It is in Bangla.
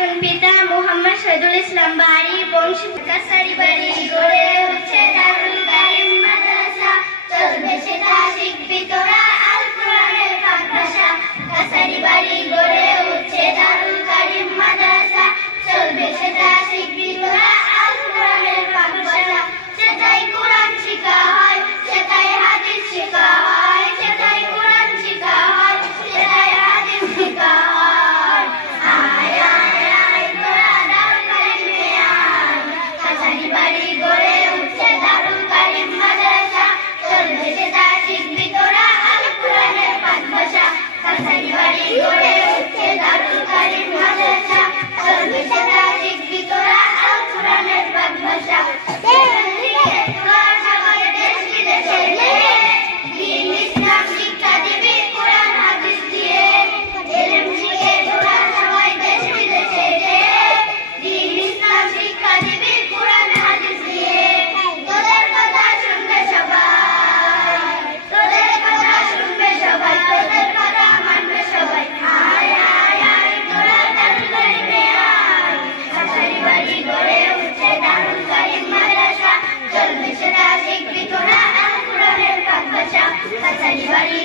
খাতুন, পিতা মুহাম্মদ শহীদুল ইসলাম, বাড়ি বংশী কাছারি বাড়ি, গড়ে উঠছে দারুল কারিম মাদ্রাসা, চলবে সেটা শিখবি তোরা আল কোরআনের পাক ভাষা। কাছারি বাড়ি গড়ে উঠছে দারুল কারিম মাদ্রাসা, চলবে সেটা শিখবি তোরা আল কোরআনের পাক ভাষা। সেটাই কোরআন শিখা হয়, সেটাই হাদিস শিখা হয়, সেটাই কোরআন শিখা হয়, সেটাই হাদিস শিখা হয়। আয় আয় আয় তোরা দারুল কারিমে আয়, কাছারি বাড়ি গড়ে উঠছে দারুল কারিম মাদ্রাসা, চলবে সেটা শিখবি তোরা আল কোরআনের পাক ভাষা। কাছারি বাড়ি গড়ে উঠছে দারুল কারিম মাদ্রাসা, চলবে সেটা শিখবি তোরা আল কোরআনের পাক ভাষা। কাছারি বাড়ি